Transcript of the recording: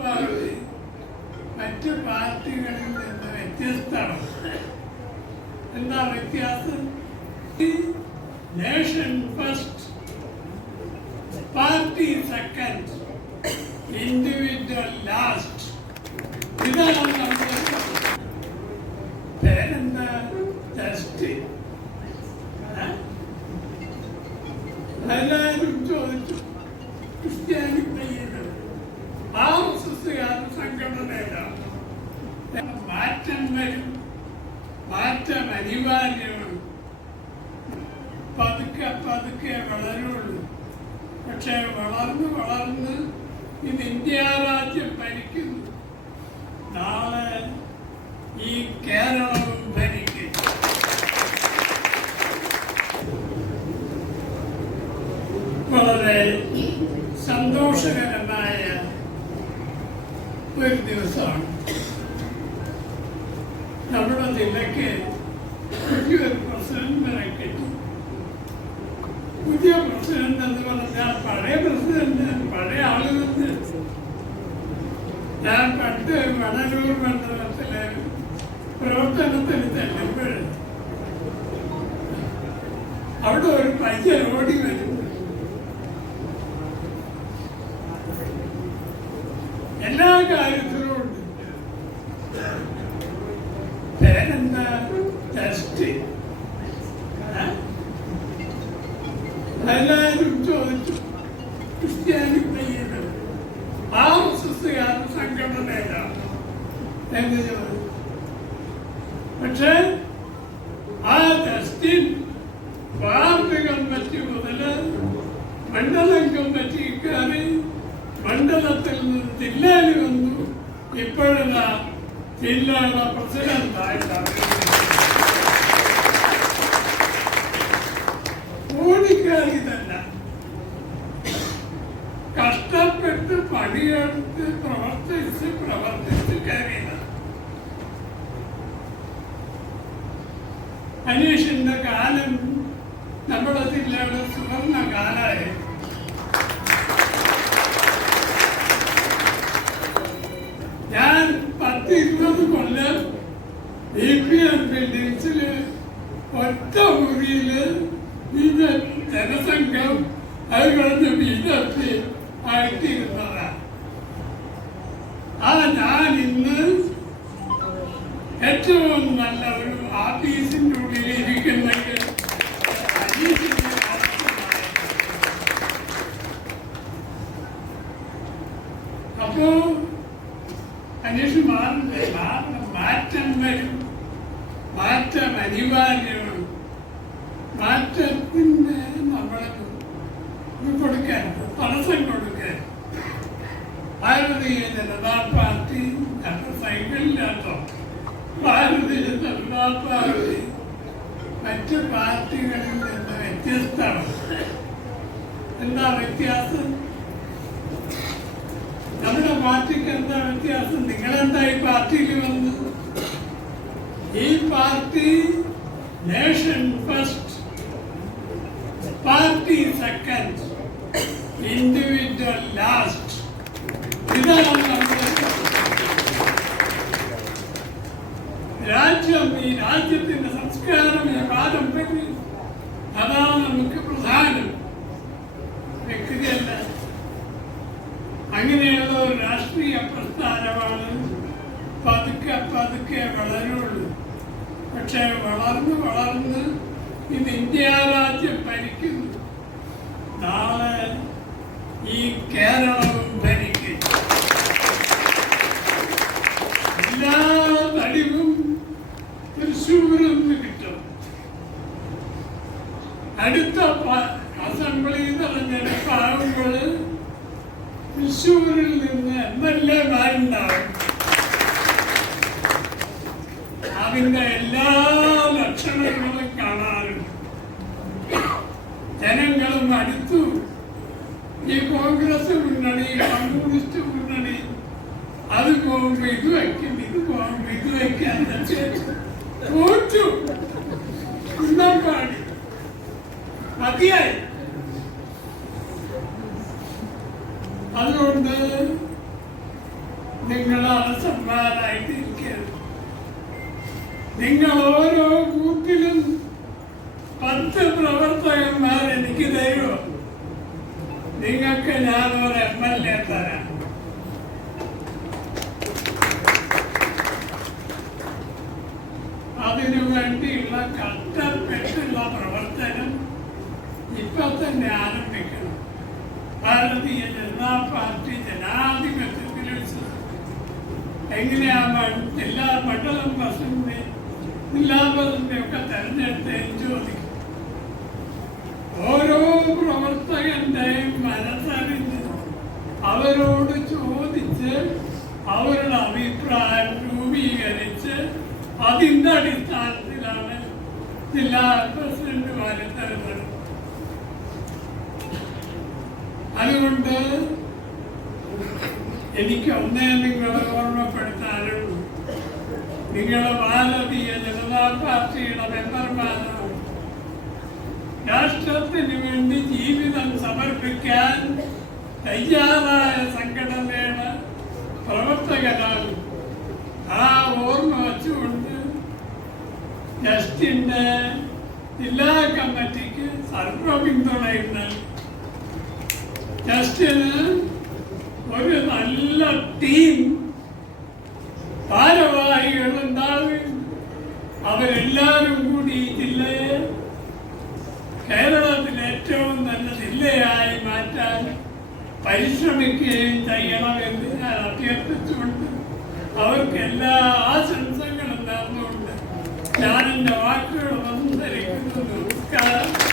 Party മറ്റ് പാർട്ടികളിൽ നിന്ന് വ്യത്യസ്തമാണ്. എന്താ വ്യത്യാസം? Nation first party second individual last. ഇതാണ് നമ്മുടെ പേരെന്താ? ജസ്റ്റ് എല്ലാവരും ചോദിച്ചു ക്രിസ്ത്യാനി പയ്യന് എസ്സുകാരുടെ സംഘടനയിലാണ് മാറ്റം വരും മാറ്റം അനിവാര്യമാണ് പതുക്കെ പതുക്കെ വളരുള്ളൂ പക്ഷെ വളർന്ന് വളർന്ന് ഇത് ഇന്ത്യ രാജ്യം ഭരിക്കുന്നു നാളെ ഈ കേരളവും ദിവസമാണ് നമ്മുടെ ജില്ലയ്ക്ക് പുതിയൊരു കിട്ടി പുതിയ പ്രസിഡന്റ് എന്ന് പറഞ്ഞാൽ പഴയ പ്രസിഡന്റ് പഴയ ആളുകളുണ്ട് ഞാൻ പണ്ട് വടലൂർ മണ്ഡലത്തിലെ പ്രവർത്തനത്തിന് ചെല്ലുമ്പോൾ അവിടെ ഒരു പയ്യൻ ഓടി വരും. എല്ലാ കാര്യത്തിലും ചോദിച്ചു പക്ഷേ ആ ടെസ്റ്റിൽ പാർട്ടി കമ്മിറ്റി മുതൽ മണ്ഡലം കമ്മിറ്റിക്കാര് മണ്ഡലത്തിൽ നിന്ന് ജില്ലയിൽ വന്നു. ഇപ്പോഴാ ജില്ലയുടെ പ്രസിഡന്റായിട്ടാണ്. ഓടിക്കാരിതല്ല കഷ്ടപ്പെട്ട് പണിയെടുത്ത് പ്രവർത്തിച്ച് പ്രവർത്തിച്ച് കയറിയതാണ് അനീഷിന്റെ കാലം നമ്മുടെ ജില്ലയുടെ സുവർണ കാലായി. ഞാൻ പത്ത് ഇരുപത് കൊല്ലം എ പി എം ബിൽഡിങ്സിൽ ഒറ്റ മുറിയിൽ ജനസംഘം അത് കഴിഞ്ഞ് ബി ജെ പി ആയിട്ടിരുന്നതാണ് ആ ഞാൻ ഇന്ന് ഏറ്റവും നല്ല ഒരു ആഫീസിന്റെ ഉള്ളിൽ ഇരിക്കുന്നെങ്കിൽ. അപ്പോ അനീഷ് മാറില്ലേ മാറ്റം വരും. മാറ്റം അനിവാര്യമാണ്. മാറ്റത്തിന് നമ്മൾ കൊടുക്കാൻ തടസ്സം കൊടുക്കാൻ ഭാരതീയ ജനതാ പാർട്ടി ഭാരതീയ ജനതാ പാർട്ടി മറ്റ് പാർട്ടികളിൽ നിന്ന് വ്യത്യസ്തമാണ്. എന്താ വ്യത്യാസം? നമ്മുടെ പാർട്ടിക്ക് എന്താ വ്യത്യാസം? നിങ്ങളെന്താ ഈ പാർട്ടിയിൽ വന്നു? ഈ party nation first party second individual last. ഇതാണ് നമ്മുടെ രാജ്യം ഈ രാജ്യത്തിന്റെ സംസ്കാരം കാലം പറ്റി അതാണ് നമുക്ക് പ്രധാനം. വ്യക്തിയല്ല. അങ്ങനെയുള്ള ഒരു രാഷ്ട്രീയ പ്രസ്ഥാനമാണ് പതുക്കെ പതുക്കെ വളരുള്ളൂ. പക്ഷെ വളർന്ന് വളർന്ന് ഇത് ഇന്ത്യ രാജ്യം ഭരിക്കുന്നു. നാളെ ഈ കേരളവും ഭരിക്കും എല്ലാ തടിവും തൃശ്ശൂരിൽ നിന്ന് കിട്ടും അടുത്ത അസംബ്ലി തെരഞ്ഞെടുപ്പാകുമ്പോൾ തൃശ്ശൂരിൽ നിന്ന് എം എൽ എമാരുണ്ടാവും അതിന്റെ എല്ലാ ലക്ഷണങ്ങളും കാണാറുണ്ട്. ജനങ്ങളും അടുത്തു. ഈ കോൺഗ്രസ് മുന്നണി കമ്മ്യൂണിസ്റ്റ് മുന്നണി അത് പോകുമ്പോ ഇത് അതുകൊണ്ട് നിങ്ങൾ ഓരോ കൂട്ടിലും പത്ത് പ്രവർത്തകന്മാർ എനിക്ക് തരുമോ നിങ്ങൾക്ക് ഞാൻ ഒരു എം എൽ എ തരാം. അതിനു വേണ്ടിയുള്ള കഷ്ടപ്പെട്ടുള്ള പ്രവർത്തനം ഇപ്പൊ തന്നെ ആരംഭിക്കണം. ഭാരതീയ ജനതാ പാർട്ടി ജനാധിപത്യ എങ്ങനെയാ എല്ലാ മണ്ഡലം പ്രസിഡന്റ് ജില്ലാ പ്രസിഡന്റ് ഒക്കെ തെരഞ്ഞെടുത്ത് ചോദിക്കും. ഓരോ പ്രവർത്തകന്റെയും മനസ്സറിഞ്ഞ് അവരോട് ചോദിച്ച് അവരുടെ അഭിപ്രായം രൂപീകരിച്ച് അതിന്റെ അടിസ്ഥാനത്തിലാണ് ജില്ലാ പ്രസിഡന്റുമാരെ തെരഞ്ഞെടുക്കുന്നത് അതുകൊണ്ട് എനിക്ക് ഒന്നേ നിങ്ങളെ ഓർമ്മപ്പെടുത്താനുള്ളൂ. നിങ്ങളെ ഭാരതീയ ജനതാ പാർട്ടിയുടെ മെമ്പർമാരാണ്. രാഷ്ട്രത്തിന് വേണ്ടി ജീവിതം സമർപ്പിക്കാൻ തയ്യാറായ സംഘടനയുടെ പ്രവർത്തകരാണ്. ആ ഓർമ്മ വച്ചുകൊണ്ട് ജസ്റ്റിന്റെ ജില്ലാ കമ്മിറ്റിക്ക് സർവ പിന്തുണയും നൽകി. ജസ്റ്റിന് ഒരു ടീം ഭാരവാഹികൾ ഉണ്ടാവും അവരെല്ലാവരും കൂടി ഈ ജില്ലയെ കേരളത്തിൽ ഏറ്റവും നല്ല ജില്ലയായി മാറ്റാൻ പരിശ്രമിക്കുകയും ചെയ്യണമെന്ന് ഞാൻ അഭ്യർത്ഥിച്ചുകൊണ്ട് അവർക്ക് എല്ലാ ആശംസകളും നേർന്നുകൊണ്ട് ഞാൻ എന്റെ വാക്കുകൾ വന്നിരിക്കുന്നത് നമസ്കാരം.